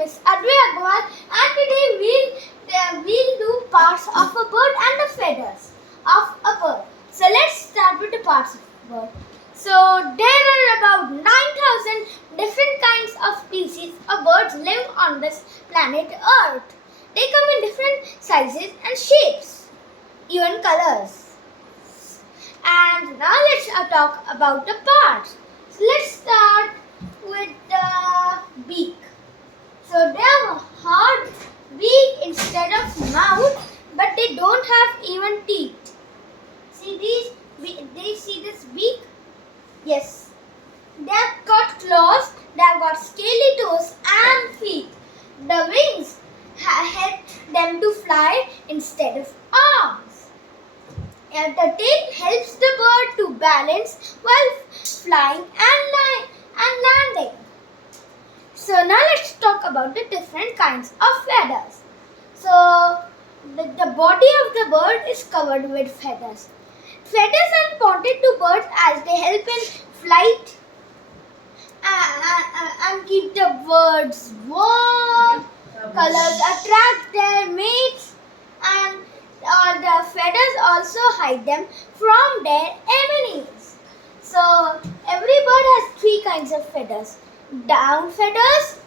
name is Advay Agarwal and today we'll do parts of a bird and the feathers of a bird. So let's start with the parts of a bird. So there are about 9,000 different kinds of species of birds live on this planet Earth. They come in different sizes and shapes, even colors. And now let's talk about the parts. So let's start with the beak. So they have a hard beak instead of mouth, but they don't have even teeth. See these? They see this beak? Yes. They have got claws, they have got scaly toes and feet. The wings help them to fly instead of arms. And the tail helps the bird to balance while flying and landing. So now let's talk about the different kinds of feathers. So the body of the bird is covered with feathers. Feathers are important to birds as they help in flight and keep the birds warm. Colors attract their mates and the feathers also hide them from their enemies. So every bird has three kinds of feathers: down feathers,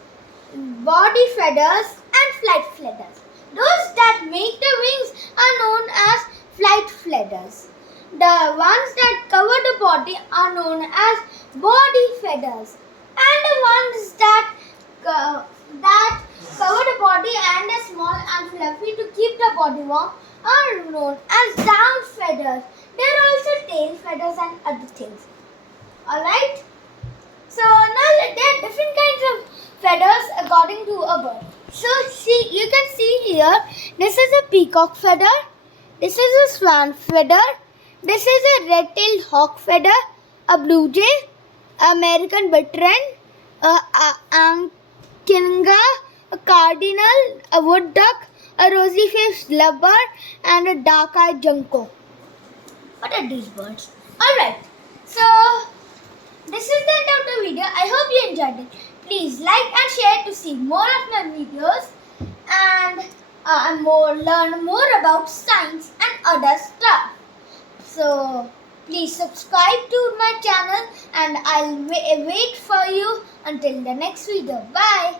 body feathers and flight feathers. Those that make the wings are known as flight feathers. The ones that cover the body are known as body feathers, and the ones that cover the body and are small and fluffy to keep the body warm are known as down feathers. There are also tail feathers and other things. Alright? So now there are different kinds of feathers according to a bird. So see, you can see here, this is a peacock feather, this is a swan feather, this is a red-tailed hawk feather, a blue jay, American bittern, a ankinga, a cardinal, a wood duck, a rosy-faced lovebird, and a dark-eyed junco. What are these birds? Alright, so this is the end of the video. I hope you enjoyed it. Please like and share to see more of my videos and learn more about science and other stuff. So please subscribe to my channel and I'll wait for you until the next video. Bye.